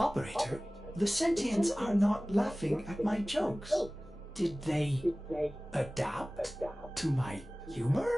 Operator, the sentients are not laughing at my jokes. Did they adapt to my humor?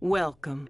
Welcome.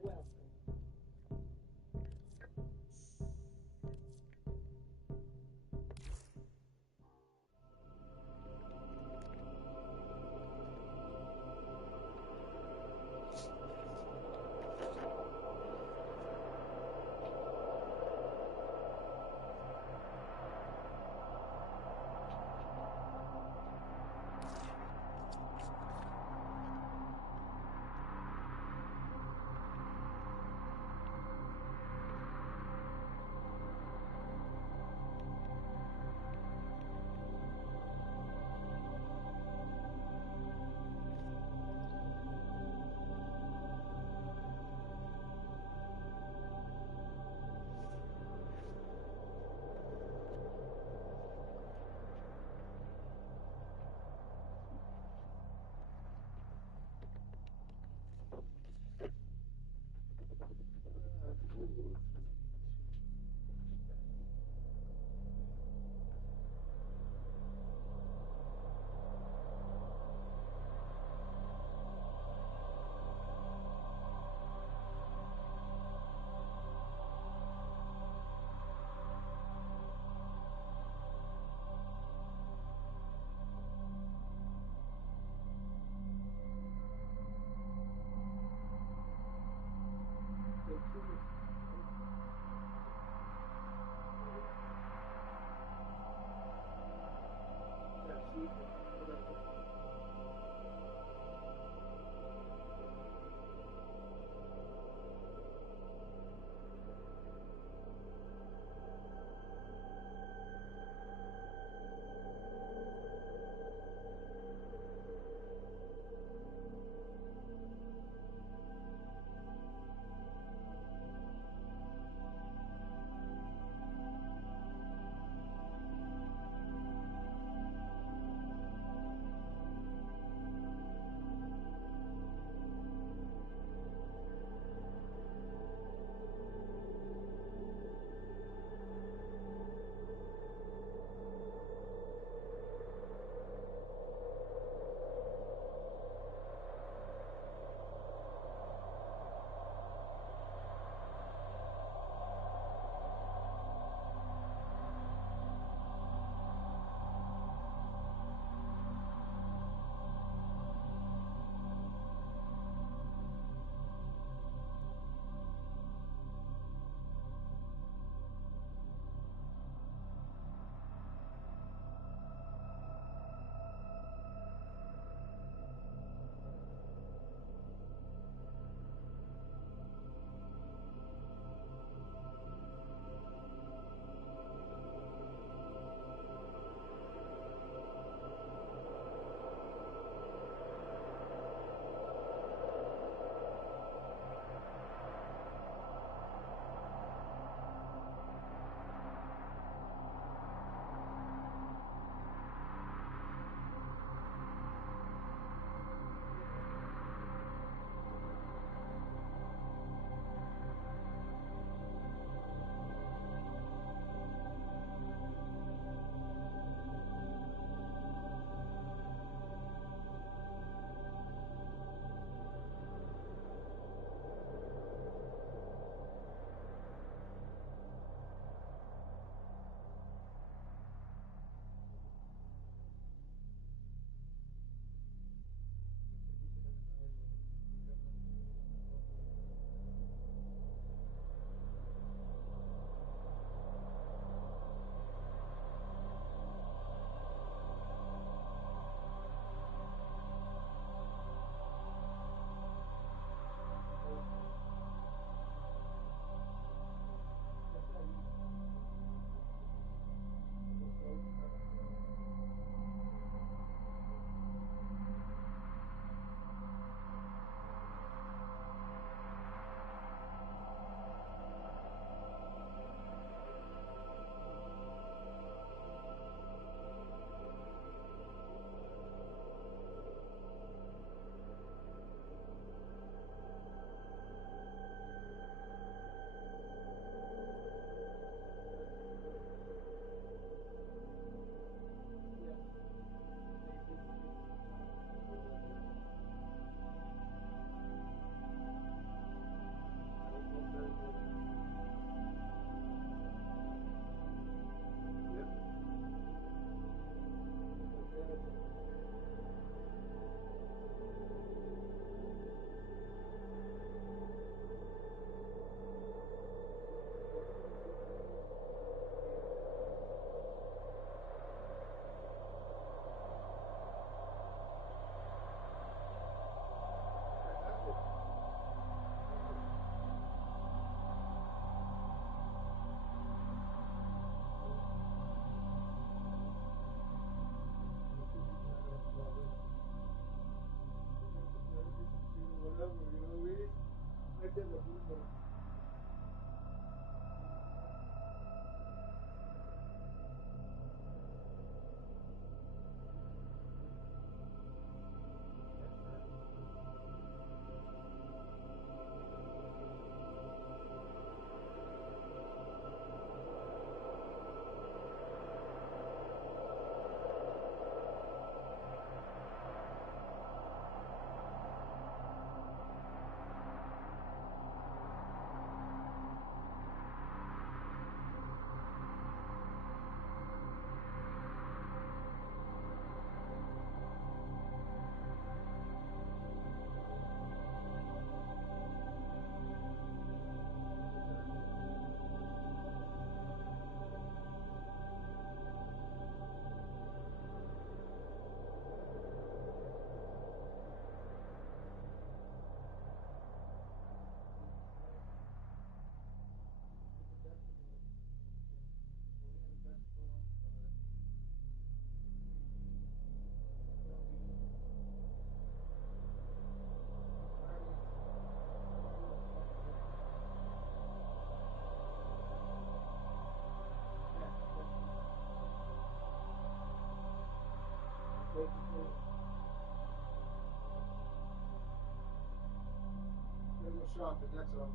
Shopping, that's all.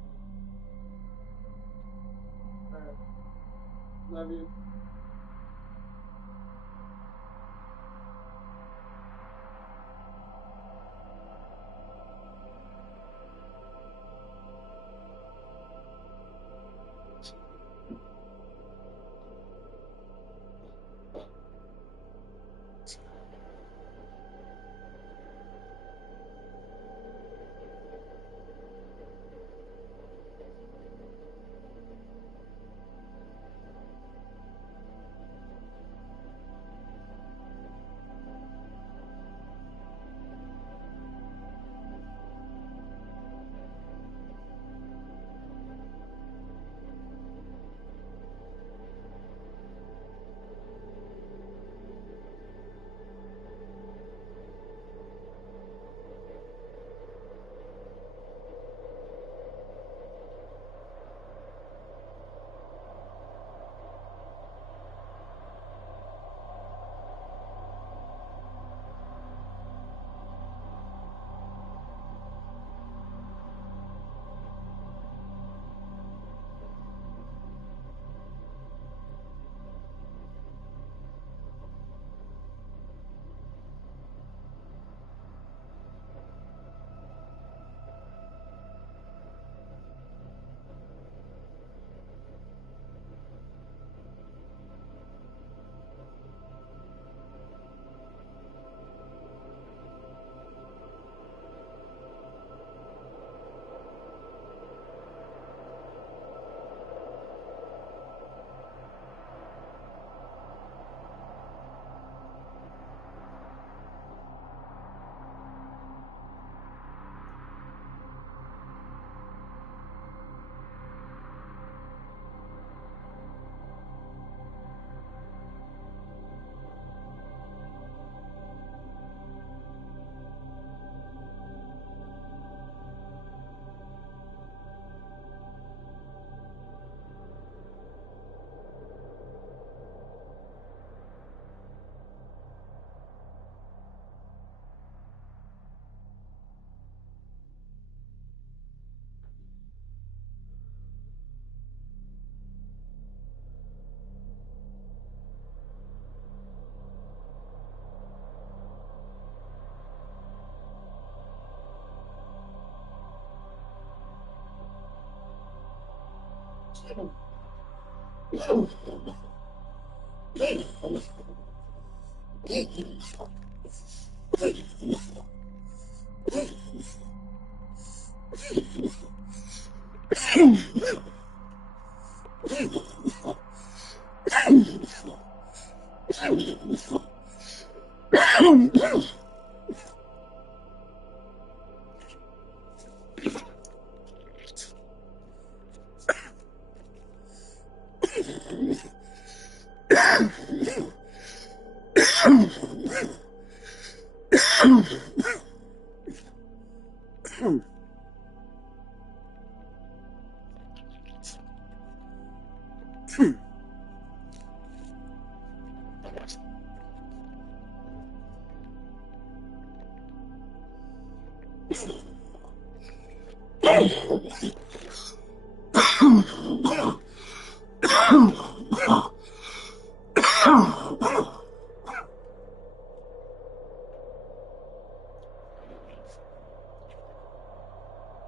Alright. Love you.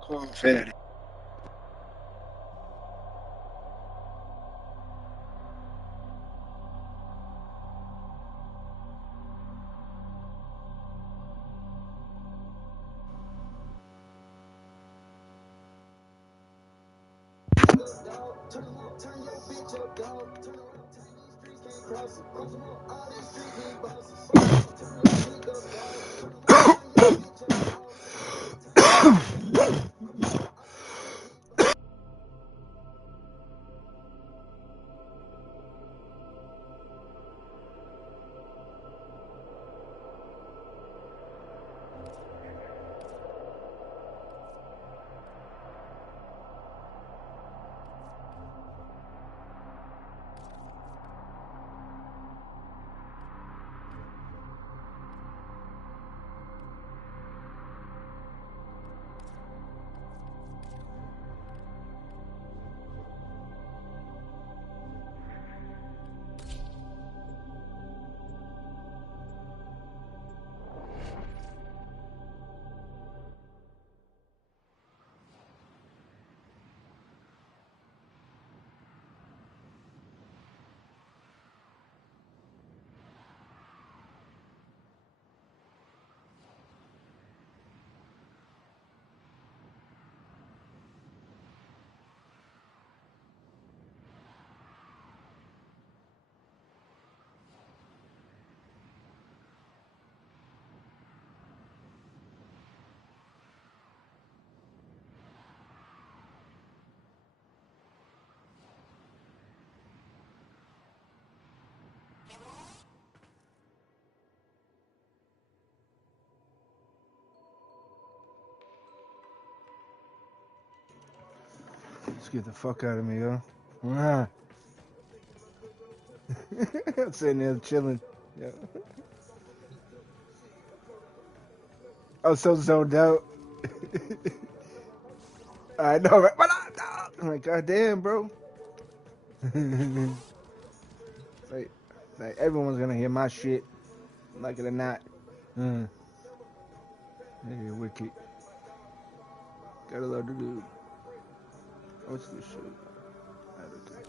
Confetti. Let's get the fuck out of me, yo. Ah. I'm sitting there chilling. Yeah. I was so zoned out. I know, right? I'm like, God damn, bro. like, like everyone's gonna hear my shit, like it or not. Yeah, wicked. Gotta love the dude. What's this shit? Attitude.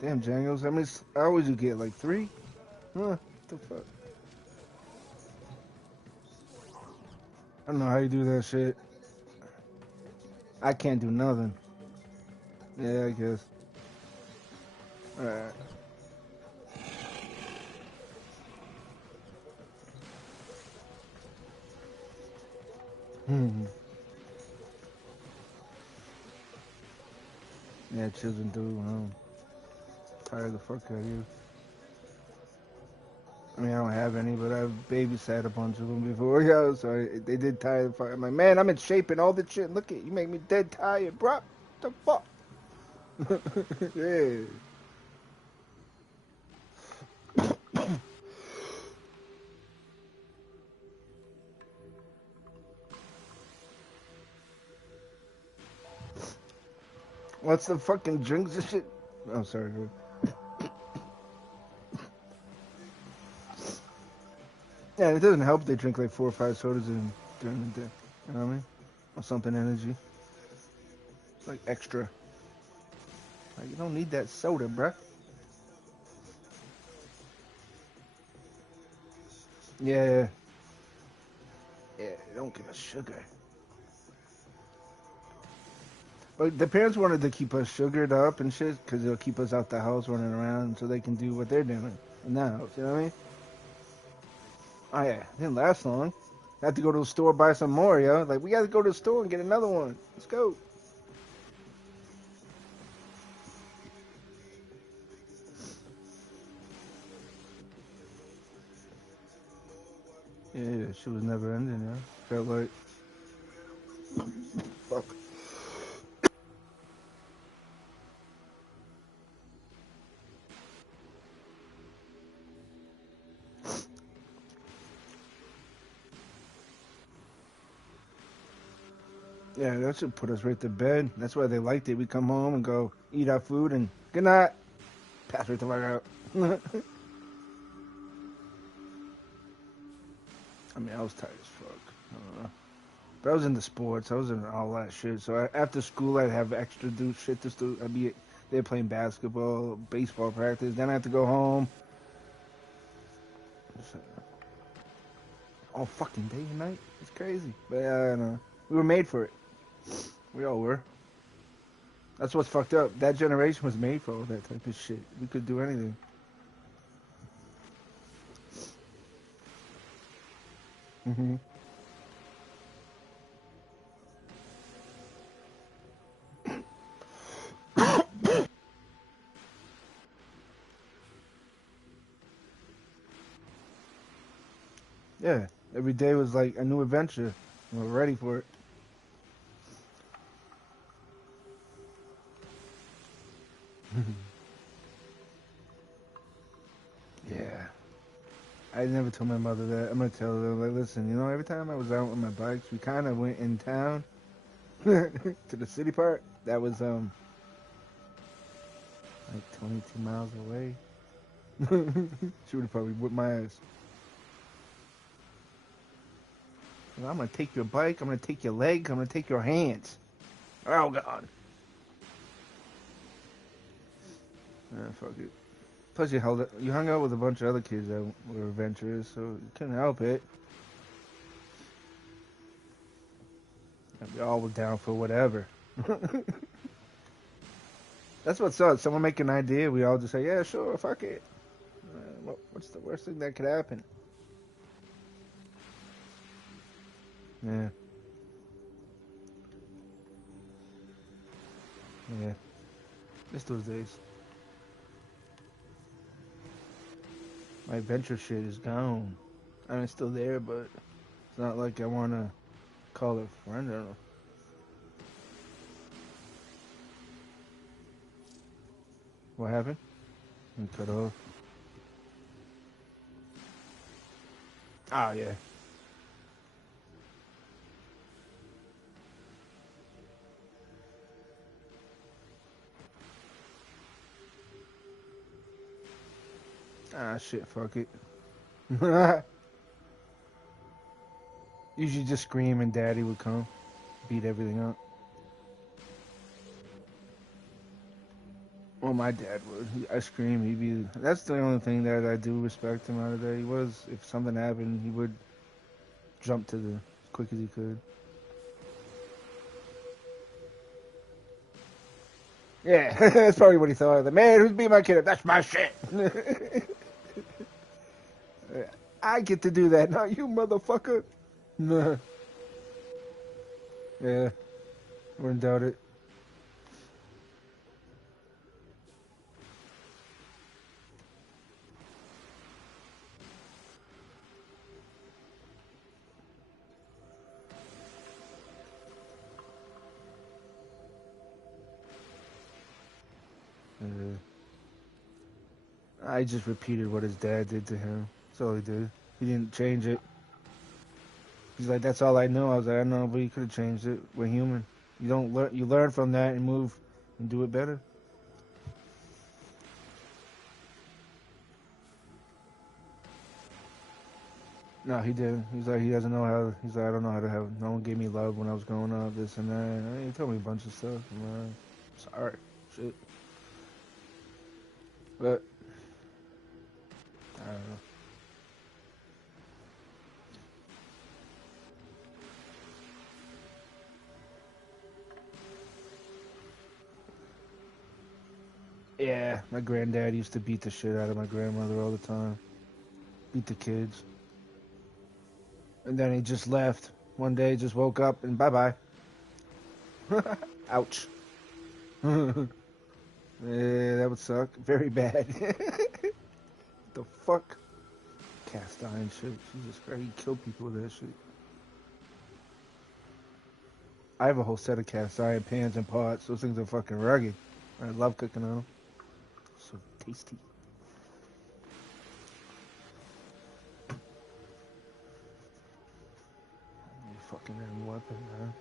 Damn, Jangles. How many hours you get? Like 3? Huh? What the fuck? I don't know how you do that shit. I can't do nothing. Yeah, I guess. Alright. Yeah, children do. Tired the fuck out of you. I mean, I don't have any, but I've babysat a bunch of them before, yo. So they did tire the fuck. I'm like, man, I'm in shape and all this shit. Look at you, make me dead tired, bro. What the fuck? Yeah. What's the fucking drinks and shit? Oh, sorry. Yeah, it doesn't help they drink like 4 or 5 sodas during the day. You know what I mean? Or something energy. It's like extra. Like, you don't need that soda, bruh. Yeah. Yeah, don't give us sugar. But the parents wanted to keep us sugared up and shit because it'll keep us out the house running around so they can do what they're doing in the house. You know what I mean? Oh, yeah. It didn't last long. I had to go to the store buy some more, yo. Like, we got to go to the store and get another one. Let's go. Yeah, shit was never ending, yeah. Felt like, fuck. Yeah, that should put us right to bed. That's why they liked it. We come home and go eat our food and good night. Pass right the fuck out. I mean, I was tired as fuck. I don't know. But I was into sports. I was in all that shit. So after school, I'd have extra do shit to do. I'd be there playing basketball, baseball practice. Then I had to go home. Just, all fucking day and night. It's crazy. But yeah, I don't know. We were made for it. We all were. That's what's fucked up. That generation was made for all that type of shit. We could do anything. Hmm. Yeah. Every day was like a new adventure. We were ready for it. Yeah. I never told my mother that. I'm gonna tell her, like, listen, you know, every time I was out on my bikes, we kind of went in town to the city part. That was like 22 miles away. She would have probably whipped my ass. You know, I'm gonna take your bike. I'm gonna take your legs. I'm gonna take your hands. Oh God. Fuck it. Plus, you hung out with a bunch of other kids that were adventurous, so you couldn't help it. And we all were down for whatever. That's what's up. Someone make an idea, we all just say, yeah, sure, fuck it. What's the worst thing that could happen? Yeah, yeah. Just those days. My adventure shit is gone. I mean, it's still there, but it's not like I want to call it a friend. I don't know. What happened? You cut off. Oh, yeah. Ah, shit, fuck it. Usually just scream and daddy would come, beat everything up. Well, my dad would. I scream, he'd be. That's the only thing that I do respect him out of there. He was, if something happened, he would jump to the as quick as he could. Yeah, that's probably what he thought. The man who's being my kid up, that's my shit. I get to do that, not you, motherfucker. Nah. Yeah, wouldn't doubt it. Uh, I just repeated what his dad did to him. That's all he did. He didn't change it. He's like, that's all I know. I was like, I know, but you could have changed it. We're human. You don't learn. You learn from that and move and do it better. No, he didn't. He's like, he doesn't know how. He's like, I don't know how to have. No one gave me love when I was growing up. This and that. And he told me a bunch of stuff. I'm like, sorry, shit. But I don't know. Yeah, my granddad used to beat the shit out of my grandmother all the time. Beat the kids. And then he just left. One day, just woke up and bye bye. Ouch. Yeah, that would suck. Very bad. The fuck? cast iron shit. Jesus Christ, he killed people with that shit. I have a whole set of cast iron pans and pots. Those things are fucking rugged. I love cooking on them. So tasty. Fucking damn weapon, man.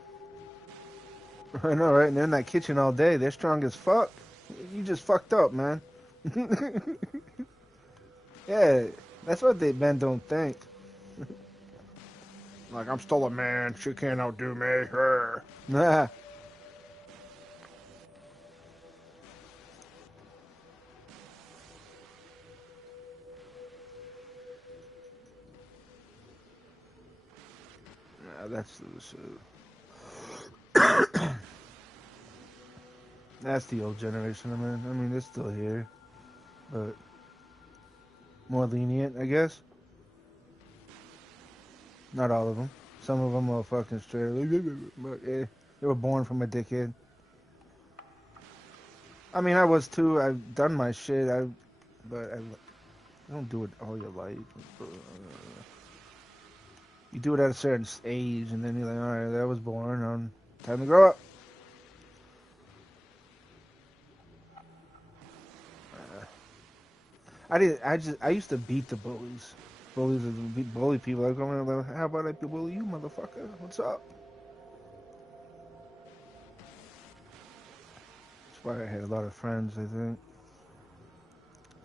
I know, right? And they're in that kitchen all day. They're strong as fuck. You just fucked up, man. Yeah, that's what they men don't think. Like, I'm still a man. She can't outdo me. Her. Nah. Nah, that's the shit. That's the old generation, man. I mean, they're still here, but more lenient, I guess. Not all of them. Some of them are fucking straight. But yeah, they were born from a dickhead. I mean, I was too. I've done my shit. But I don't do it all your life. You do it at a certain age, and then you're like, all right, that was born. Time to grow up. I used to beat the bullies. Bullies would bully people. I go, like, how about I bully you, motherfucker? What's up? That's why I had a lot of friends, I think,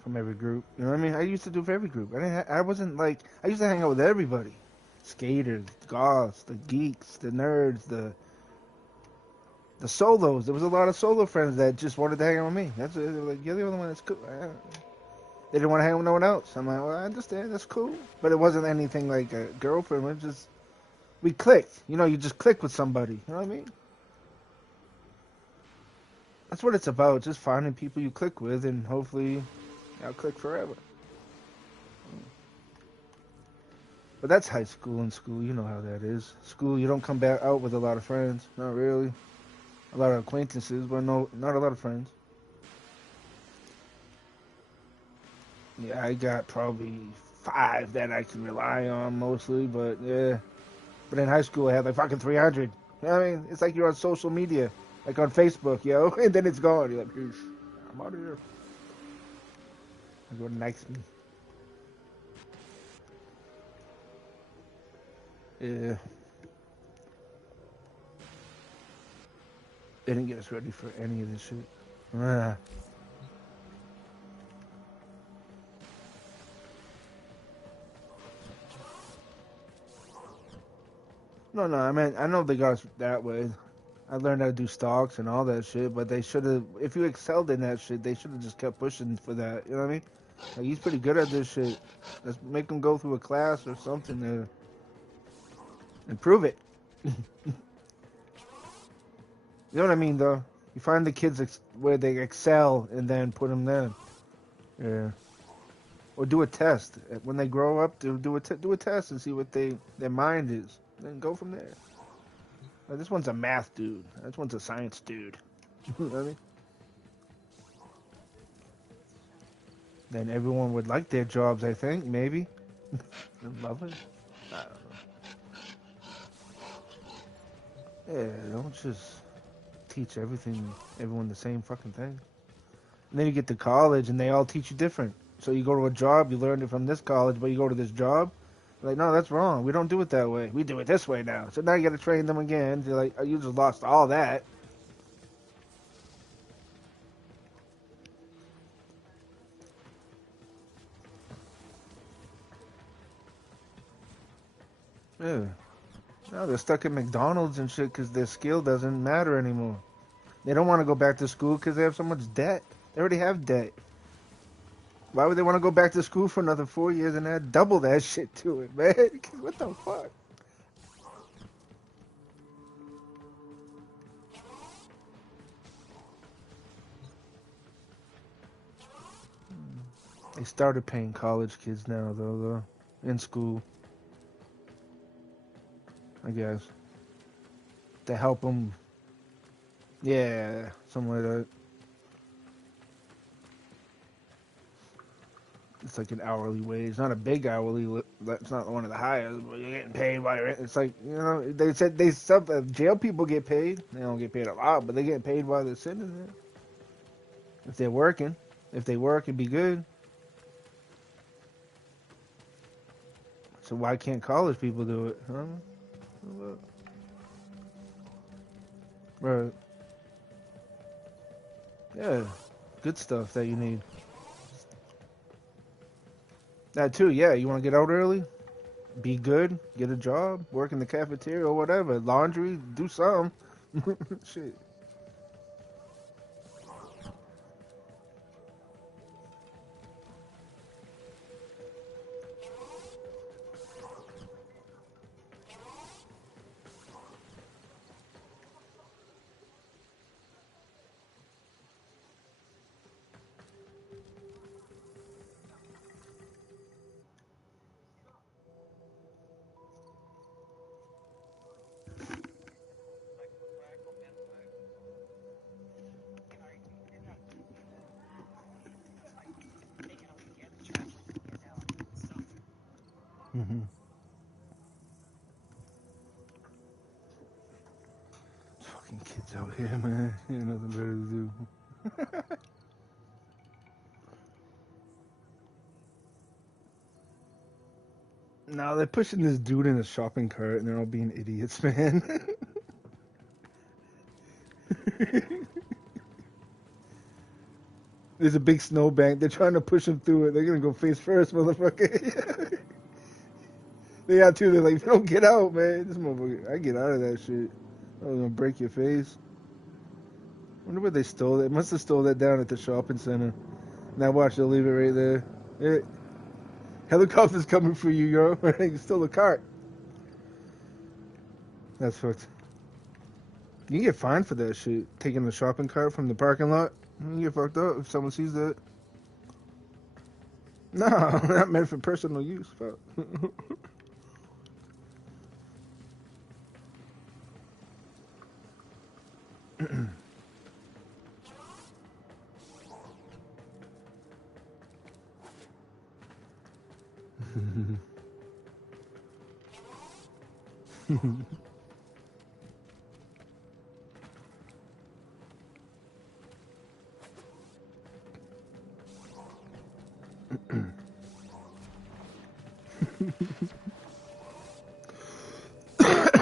from every group. You know what I mean? I used to do for every group. I wasn't like, I used to hang out with everybody. Skaters, goths, the geeks, the nerds, the solos. There was a lot of solo friends that just wanted to hang out with me. They were like, you're the only one that's cool. They didn't want to hang with no one else. I'm like, well, I understand, that's cool. But it wasn't anything like a girlfriend. We clicked. You know, you just click with somebody. You know what I mean? That's what it's about. Just finding people you click with, and hopefully, I'll click forever. But that's high school and school. You know how that is. School, you don't come back out with a lot of friends. Not really. A lot of acquaintances, but no, not a lot of friends. Yeah, I got probably 5 that I can rely on mostly, but yeah. But in high school, I had like fucking 300. You know what I mean? It's like you're on social media, like on Facebook, yo, and then it's gone. You're like, I'm out of here. Everyone likes me. Yeah. They didn't get us ready for any of this shit. Ah. No, I mean, I know they got us that way. I learned how to do stocks and all that shit, but they should have, if you excelled in that shit, they should have just kept pushing for that. You know what I mean? Like, he's pretty good at this shit. Let's make him go through a class or something to improve it. You know what I mean, though? You find the kids where they excel and then put them there. Yeah. Or do a test. When they grow up, do a test and see what their mind is. Then go from there. Like, this one's a math dude. This one's a science dude. You know what I mean? Then everyone would like their jobs, I think, maybe. Love it. I don't know. Yeah, don't just teach everyone the same fucking thing. And then you get to college and they all teach you different. So you go to a job, you learned it from this college, but you go to this job, like, no, that's wrong. We don't do it that way. We do it this way now. So now you got to train them again. They're like, oh, you just lost all that. Yeah. No, they're stuck at McDonald's and shit because their skill doesn't matter anymore. They don't want to go back to school because they have so much debt. They already have debt. Why would they want to go back to school for another 4 years and add double that shit to it, man? What the fuck? They started paying college kids now, though, in school, I guess, to help them. Yeah, something like that. just like an hourly wage, not a big hourly. That's not one of the highest, but you're getting paid by it. It's like, you know, they said jail people get paid. They don't get paid a lot, but they get paid while they're sitting there. If they're working, if they work, it'd be good. So why can't college people do it? Huh? Right. Yeah. Good stuff that you need. That too, yeah. You want to get out early? Be good, get a job, work in the cafeteria or whatever. Laundry, do something. Shit. Mm-hmm. Fucking kids out here, man. Ain't nothing better to do. No, they're pushing this dude in a shopping cart and they're all being idiots, man. There's a big snowbank. They're trying to push him through it. They're gonna go face first, motherfucker. They got to. They're like, don't get out, man. This motherfucker. I get out of that shit. I was gonna break your face. Wonder where they stole it. Must have stole that down at the shopping center. Now watch, they'll leave it right there. Yeah. Helicopter's coming for you, yo. You stole the cart. That's fucked. You can get fined for that shit. Taking the shopping cart from the parking lot. You can get fucked up if someone sees that. No, not meant for personal use. Fuck.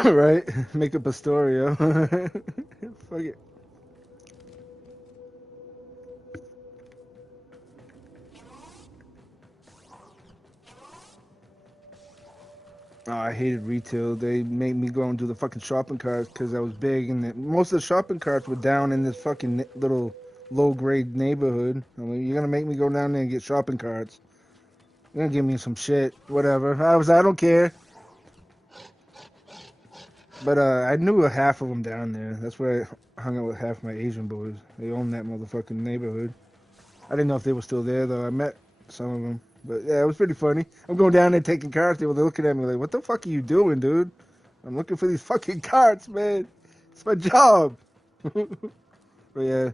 Right? Make up a story, yo. Fuck it. Oh, I hated retail. They made me go and do the fucking shopping carts because I was big, and most of the shopping carts were down in this fucking little low-grade neighborhood. I mean, you're gonna make me go down there and get shopping carts. You're gonna give me some shit, whatever. I don't care. But I knew a half of them down there. That's where I hung out with half my Asian boys. They owned that motherfucking neighborhood. I didn't know if they were still there though. I met some of them, but yeah, it was pretty funny. I'm going down there taking carts. They're looking at me like, "What the fuck are you doing, dude?" I'm looking for these fucking carts, man. It's my job. But yeah,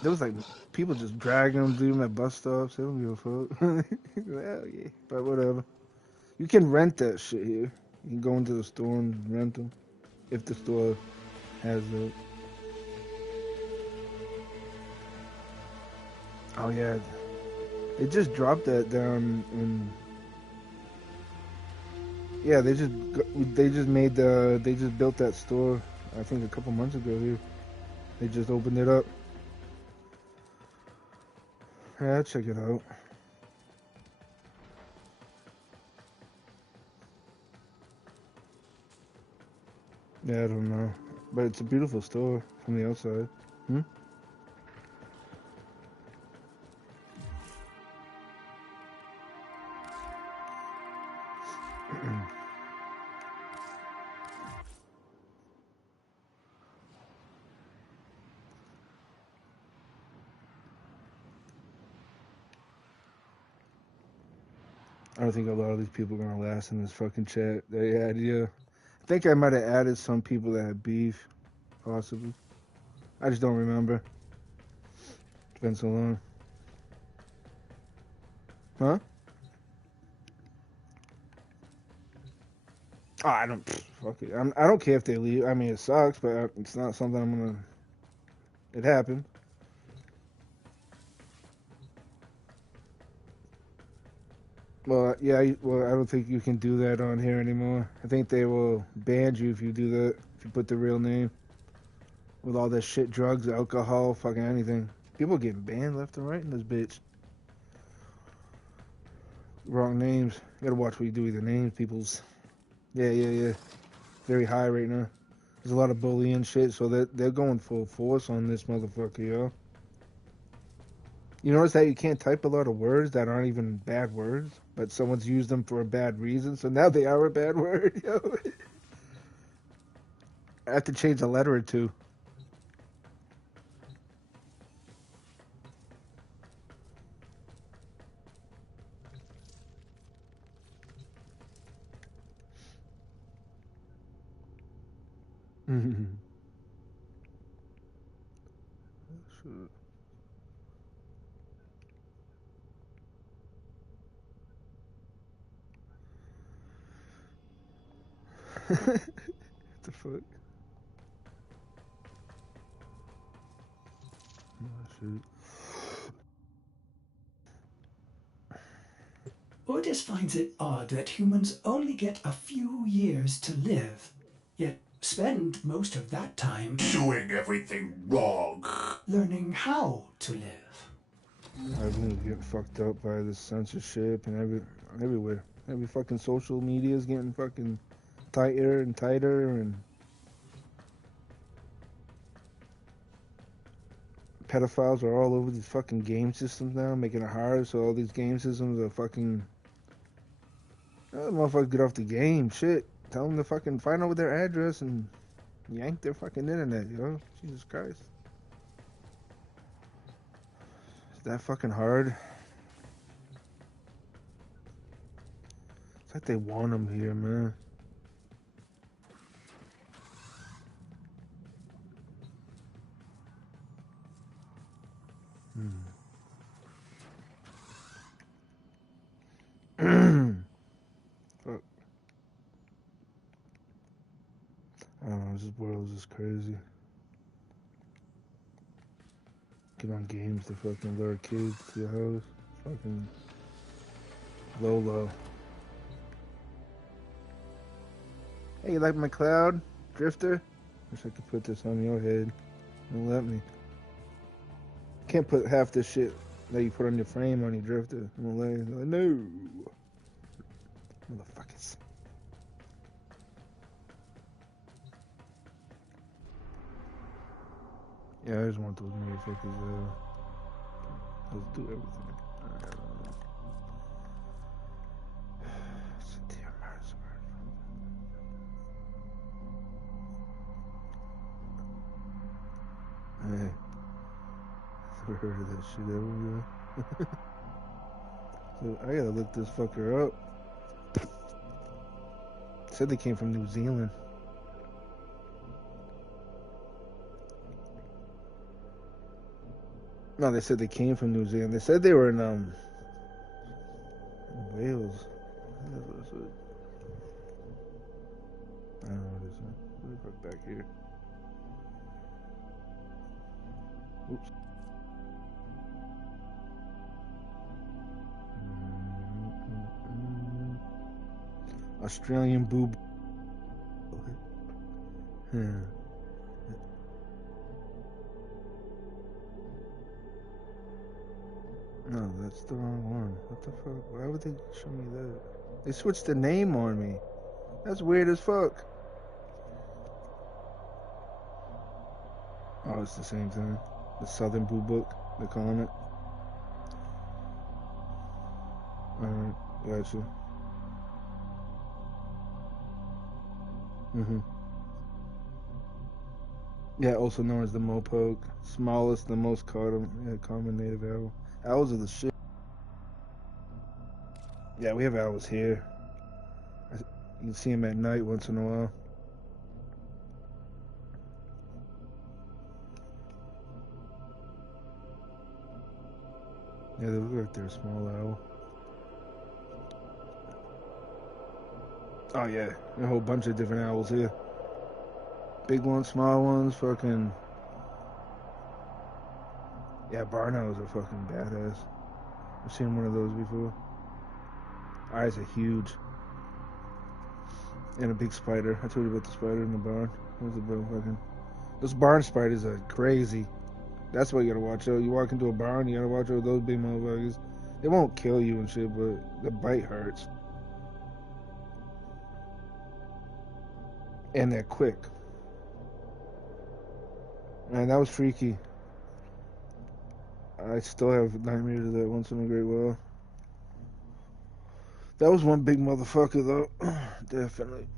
there was like people just dragging them, leaving at bus stops. They don't give a fuck. Hell yeah, but whatever. You can rent that shit here. You can go into the store and rent them if the store has it. Oh yeah, they just dropped that down in. Yeah, they just built that store. I think a couple months ago here. They just opened it up. Yeah, I'll check it out. Yeah, I don't know, but it's a beautiful store from the outside. Hmm? I don't think a lot of these people are gonna last in this fucking chat. They had, yeah. I think I might have added some people that had beef, possibly. I just don't remember. It's been so long. Huh? Oh, I don't. Fuck it. I don't care if they leave. I mean, it sucks, but it's not something I'm gonna. It happened. Well, yeah. Well, I don't think you can do that on here anymore. I think they will ban you if you do that. If you put the real name with all that shit, drugs, alcohol, fucking anything. People getting banned left and right in this bitch. Wrong names. You gotta watch what you do with the names. People's. Yeah. Very high right now. There's a lot of bullying shit, so they're going full force on this motherfucker, yo. You notice that you can't type a lot of words that aren't even bad words, but someone's used them for a bad reason, so now they are a bad word, yo. I have to change a letter or two. What the fuck? Oh, shoot. Otis finds it odd that humans only get a few years to live, yet spend most of that time doing everything wrong. learning how to live. Everyone's getting fucked up by this censorship and everywhere. Every fucking social media is getting fucking tighter and tighter, and pedophiles are all over these fucking game systems now, making it hard so all these game systems are fucking. Oh, motherfuckers get off the game. Shit. Tell them to fucking find out their address and yank their fucking internet, yo. Jesus Christ. Is that fucking hard? It's like they want them here, man. Fuck. I don't know, this world is just crazy. Get on games to fucking lure kids to your house. Fucking low. Hey, you like my cloud, Drifter? Wish I could put this on your head. Don't let me. Can't put half this shit that you put on your frame on your Drifter. I'm gonna let you. No. Motherfuckers. Yeah, I just want those motherfuckers, let's do everything. Hey, never heard of that shit ever, So I gotta look this fucker up. Said they came from New Zealand. No, they said they came from New Zealand. They said they were in Wales. What is it? I don't know what it is. Let me look back here. Oops. Australian boob. Yeah. No, that's the wrong one. What the fuck? Why would they show me that? They switched the name on me. That's weird as fuck. Oh, it's the same thing. The Southern Boo Book, they're calling it. Alright, gotcha. Yeah, also known as the Mopoke. Smallest and most common native owl. Owls are the shit. Yeah, we have owls here. You can see them at night once in a while. Yeah, they look like they're a small owl. Oh yeah, a whole bunch of different owls here. Big ones, small ones, fucking. Yeah, barn owls are fucking badass. I've seen one of those before. Eyes are huge. And a big spider. I told you about the spider in the barn. Those fucking. Those barn spiders are crazy. That's why you gotta watch out. You walk into a barn, you gotta watch out those big motherfuckers. They won't kill you and shit, but the bite hurts. And they're quick. Man, that was freaky. I still have nightmares of that once in a great while. That was one big motherfucker, though. Definitely.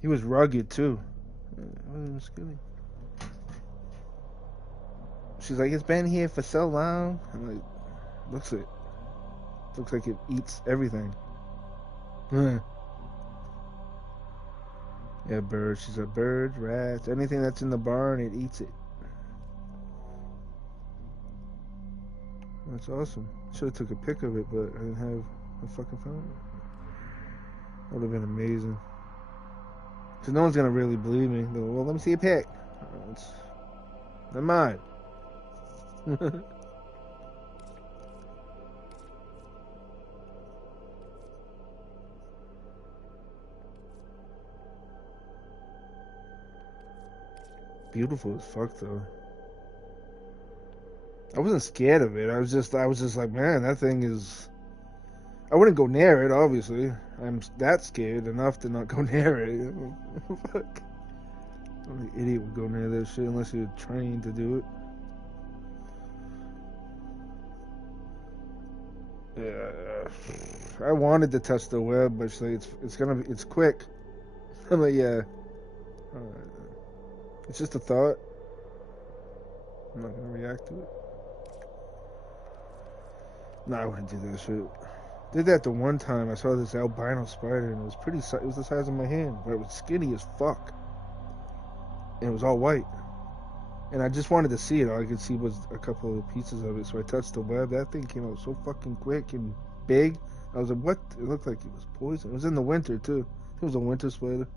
He was rugged, too. He wasn't even skinny. She's like, it's been here for so long. I'm like, looks like it eats everything. Yeah, birds. She's a bird, rats, anything that's in the barn, it eats it. That's awesome. Should have took a pic of it, but I didn't have a fucking phone. That would have been amazing. Because no one's going to really believe me. They'll go, well, let me see a pic. Never mind. Beautiful as fuck, though. I wasn't scared of it. I was just like, man, that thing is. I wouldn't go near it, obviously. I'm that scared enough to not go near it. Fuck. Only idiot would go near that shit unless you're trained to do it. Yeah, I wanted to touch the web, but she's like, it's quick. I'm like, yeah. It's just a thought. I'm not gonna react to it. No, I wouldn't do that shit. Did that the one time. I saw this albino spider, and it was it was the size of my hand, but it was skinny as fuck, and it was all white. And I just wanted to see it. All I could see was a couple of pieces of it, so I touched the web. That thing came out so fucking quick and big. I was like, what? It looked like it was poison. It was in the winter, too. It was a winter spider.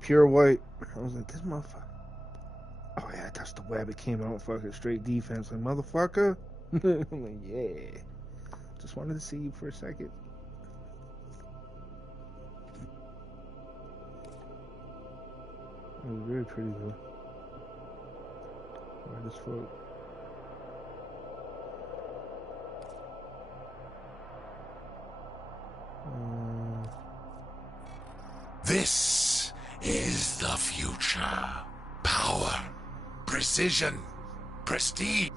Pure white. I was like, this motherfucker. Oh, yeah, I touched the web. It came out fucking straight defense. Like, motherfucker. I'm like, yeah. Just wanted to see you for a second. It was very pretty, though. White as fuck. This is the future. Power, precision, prestige.